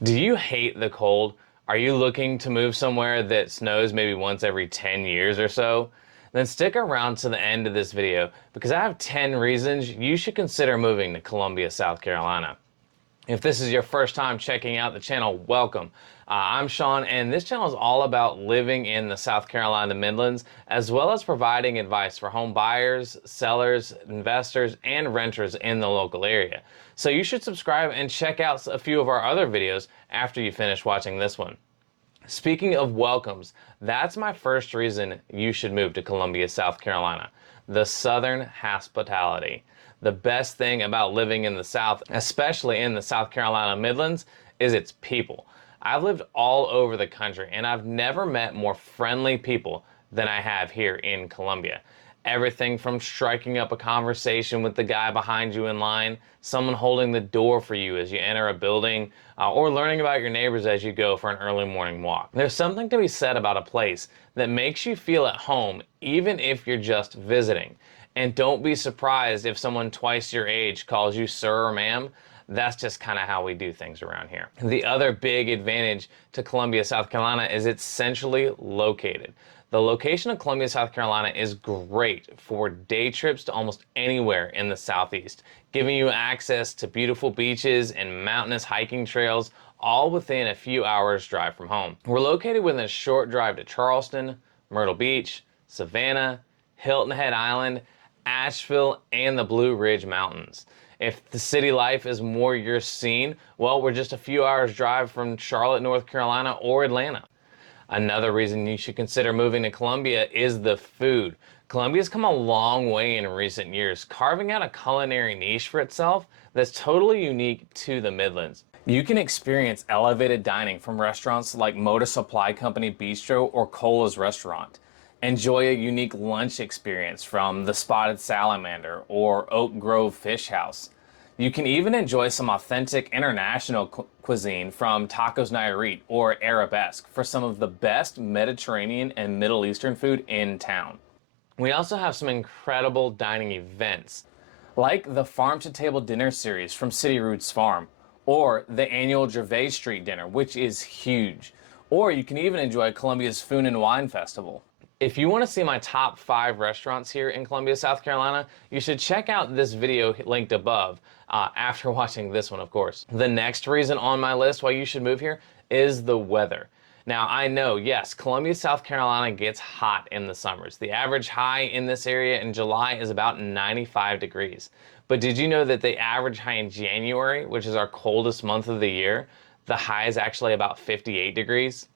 Do you hate the cold? Are you looking to move somewhere that snows maybe once every 10 years or so? Then stick around to the end of this video because I have 10 reasons you should consider moving to Columbia, South Carolina. If this is your first time checking out the channel, welcome. I'm Shaun, and this channel is all about living in the South Carolina Midlands, as well as providing advice for home buyers, sellers, investors, and renters in the local area. So you should subscribe and check out a few of our other videos after you finish watching this one. Speaking of welcomes, that's my first reason you should move to Columbia, South Carolina. The Southern hospitality. The best thing about living in the South, especially in the South Carolina Midlands, is its people. I've lived all over the country and I've never met more friendly people than I have here in Columbia. Everything from striking up a conversation with the guy behind you in line, someone holding the door for you as you enter a building, or learning about your neighbors as you go for an early morning walk. There's something to be said about a place that makes you feel at home even if you're just visiting. And don't be surprised if someone twice your age calls you sir or ma'am. That's just kind of how we do things around here. The other big advantage to Columbia, South Carolina is it's centrally located. The location of Columbia, South Carolina is great for day trips to almost anywhere in the Southeast, giving you access to beautiful beaches and mountainous hiking trails, all within a few hours drive from home. We're located within a short drive to Charleston, Myrtle Beach, Savannah, Hilton Head Island, Asheville, and the Blue Ridge Mountains. If the city life is more your scene, well, we're just a few hours drive from Charlotte, North Carolina, or Atlanta. Another reason you should consider moving to Columbia is the food. Columbia's come a long way in recent years, carving out a culinary niche for itself that's totally unique to the Midlands. You can experience elevated dining from restaurants like Motor Supply Company Bistro or Cola's Restaurant. Enjoy a unique lunch experience from the Spotted Salamander or Oak Grove Fish House. You can even enjoy some authentic international cuisine from Tacos Nayarit or Arabesque for some of the best Mediterranean and Middle Eastern food in town. We also have some incredible dining events, like the Farm to Table Dinner Series from City Roots Farm, or the annual Gervais Street Dinner, which is huge. Or you can even enjoy Columbia's Food and Wine Festival. If you want to see my top 5 restaurants here in Columbia, South Carolina, you should check out this video linked above after watching this one, of course. The next reason on my list why you should move here is the weather. Now, I know, yes, Columbia, South Carolina gets hot in the summers. The average high in this area in July is about 95 degrees. But did you know that the average high in January, which is our coldest month of the year, the high is actually about 58 degrees?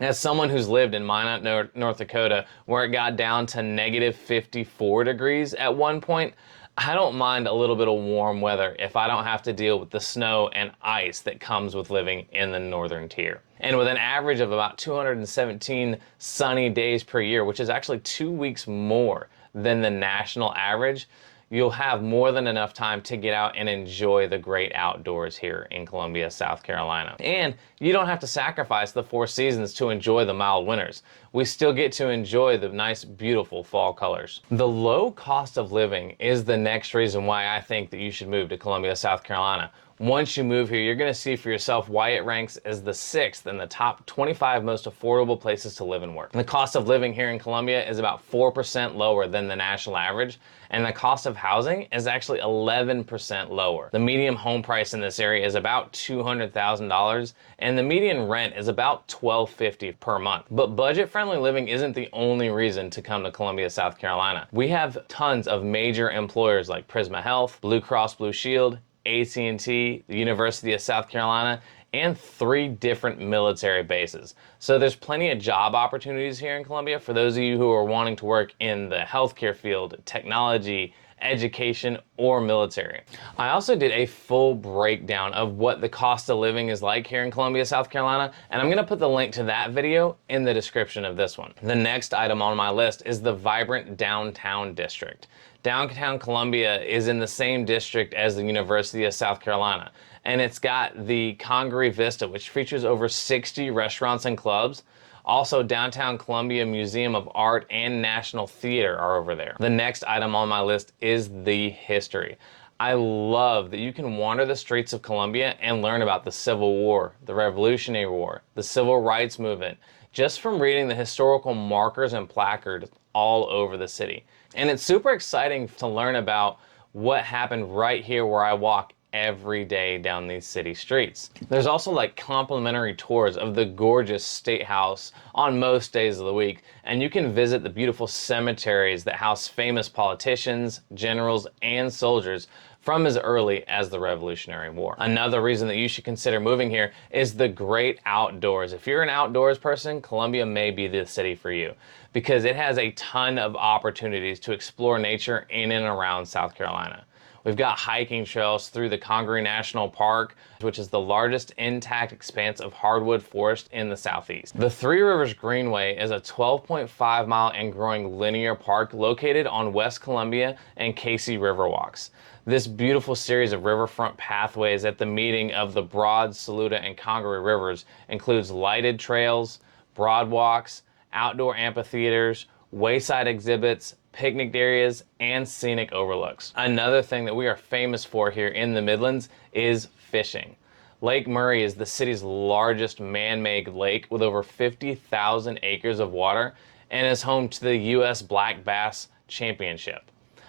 As someone who's lived in Minot, North Dakota, where it got down to negative 54 degrees at one point, I don't mind a little bit of warm weather if I don't have to deal with the snow and ice that comes with living in the northern tier. And with an average of about 217 sunny days per year, which is actually 2 weeks more than the national average, you'll have more than enough time to get out and enjoy the great outdoors here in Columbia, South Carolina. And you don't have to sacrifice the 4 seasons to enjoy the mild winters. We still get to enjoy the nice, beautiful fall colors. The low cost of living is the next reason why I think that you should move to Columbia, South Carolina. Once you move here, you're going to see for yourself why it ranks as the 6th in the top 25 most affordable places to live and work. The cost of living here in Columbia is about 4% lower than the national average, and the cost of housing is actually 11% lower. The median home price in this area is about $200,000, and the median rent is about $1,250 per month. But budget-friendly living isn't the only reason to come to Columbia, South Carolina. We have tons of major employers like Prisma Health, Blue Cross Blue Shield, AT&T, the University of South Carolina, and 3 different military bases. So there's plenty of job opportunities here in Columbia for those of you who are wanting to work in the healthcare field, technology, education, or military. I also did a full breakdown of what the cost of living is like here in Columbia, South Carolina, and I'm gonna put the link to that video in the description of this one. The next item on my list is the vibrant downtown district. Downtown Columbia is in the same district as the University of South Carolina, and it's got the Congaree Vista, which features over 60 restaurants and clubs. Also, Downtown Columbia Museum of Art and National Theater are over there. The next item on my list is the history. I love that you can wander the streets of Columbia and learn about the Civil War, the Revolutionary War, the Civil Rights Movement, just from reading the historical markers and placards all over the city. And it's super exciting to learn about what happened right here where I walk every day down these city streets. There's also like complimentary tours of the gorgeous State House on most days of the week, and you can visit the beautiful cemeteries that house famous politicians, generals, and soldiers from as early as the Revolutionary War. Another reason that you should consider moving here is the great outdoors. If you're an outdoors person, Columbia may be the city for you because it has a ton of opportunities to explore nature in and around South Carolina. We've got hiking trails through the Congaree National Park, which is the largest intact expanse of hardwood forest in the southeast. The Three Rivers Greenway is a 12.5-mile and growing linear park located on West Columbia and Casey Riverwalks. This beautiful series of riverfront pathways at the meeting of the Broad, Saluda, and Congaree Rivers includes lighted trails, broad walks, outdoor amphitheaters, wayside exhibits, picnic areas, and scenic overlooks. Another thing that we are famous for here in the Midlands is fishing. Lake Murray is the city's largest man-made lake with over 50,000 acres of water and is home to the U.S. Black Bass Championship,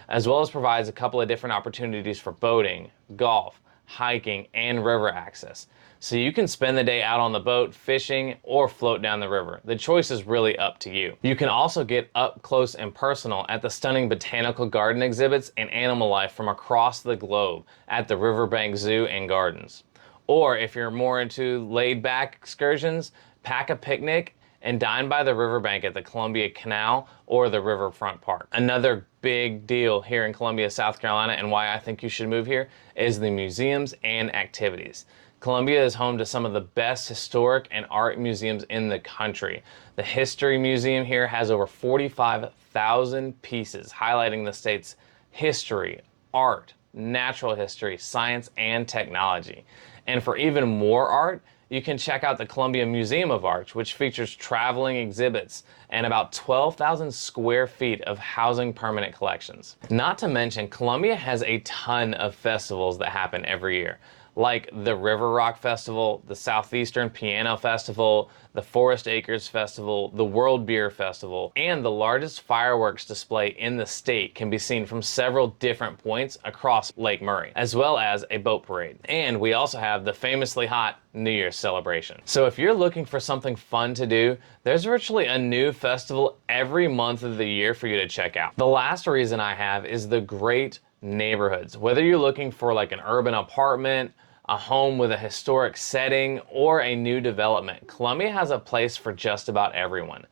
as well as provides a couple of different opportunities for boating, golf, hiking, and river access. So you can spend the day out on the boat, fishing, or float down the river. The choice is really up to you. You can also get up close and personal at the stunning botanical garden exhibits and animal life from across the globe at the Riverbank Zoo and Gardens. Or if you're more into laid-back excursions, pack a picnic and dine by the riverbank at the Columbia Canal or the Riverfront Park. Another big deal here in Columbia, South Carolina, and why I think you should move here, is the museums and activities. Columbia is home to some of the best historic and art museums in the country. The History Museum here has over 45,000 pieces highlighting the state's history, art, natural history, science, and technology. And for even more art, you can check out the Columbia Museum of Art, which features traveling exhibits and about 12,000 square feet of housing permanent collections. Not to mention, Columbia has a ton of festivals that happen every year, like the River Rock Festival, the Southeastern Piano Festival, the Forest Acres Festival, the World Beer Festival, and the largest fireworks display in the state can be seen from several different points across Lake Murray, as well as a boat parade. And we also have the famously hot New Year's celebration. So if you're looking for something fun to do, there's virtually a new festival every month of the year for you to check out. The last reason I have is the great neighborhoods. Whether you're looking for like an urban apartment, a home with a historic setting, or a new development, Columbia has a place for just about everyone.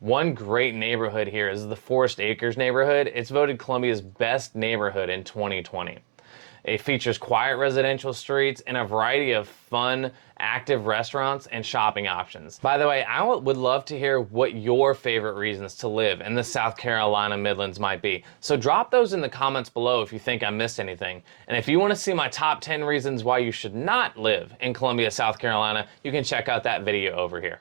One great neighborhood here is the Forest Acres neighborhood. It's voted Columbia's best neighborhood in 2020. It features quiet residential streets and a variety of fun, active restaurants and shopping options. By the way, I would love to hear what your favorite reasons to live in the South Carolina Midlands might be. So drop those in the comments below if you think I missed anything. And if you want to see my top 10 reasons why you should not live in Columbia, South Carolina, you can check out that video over here.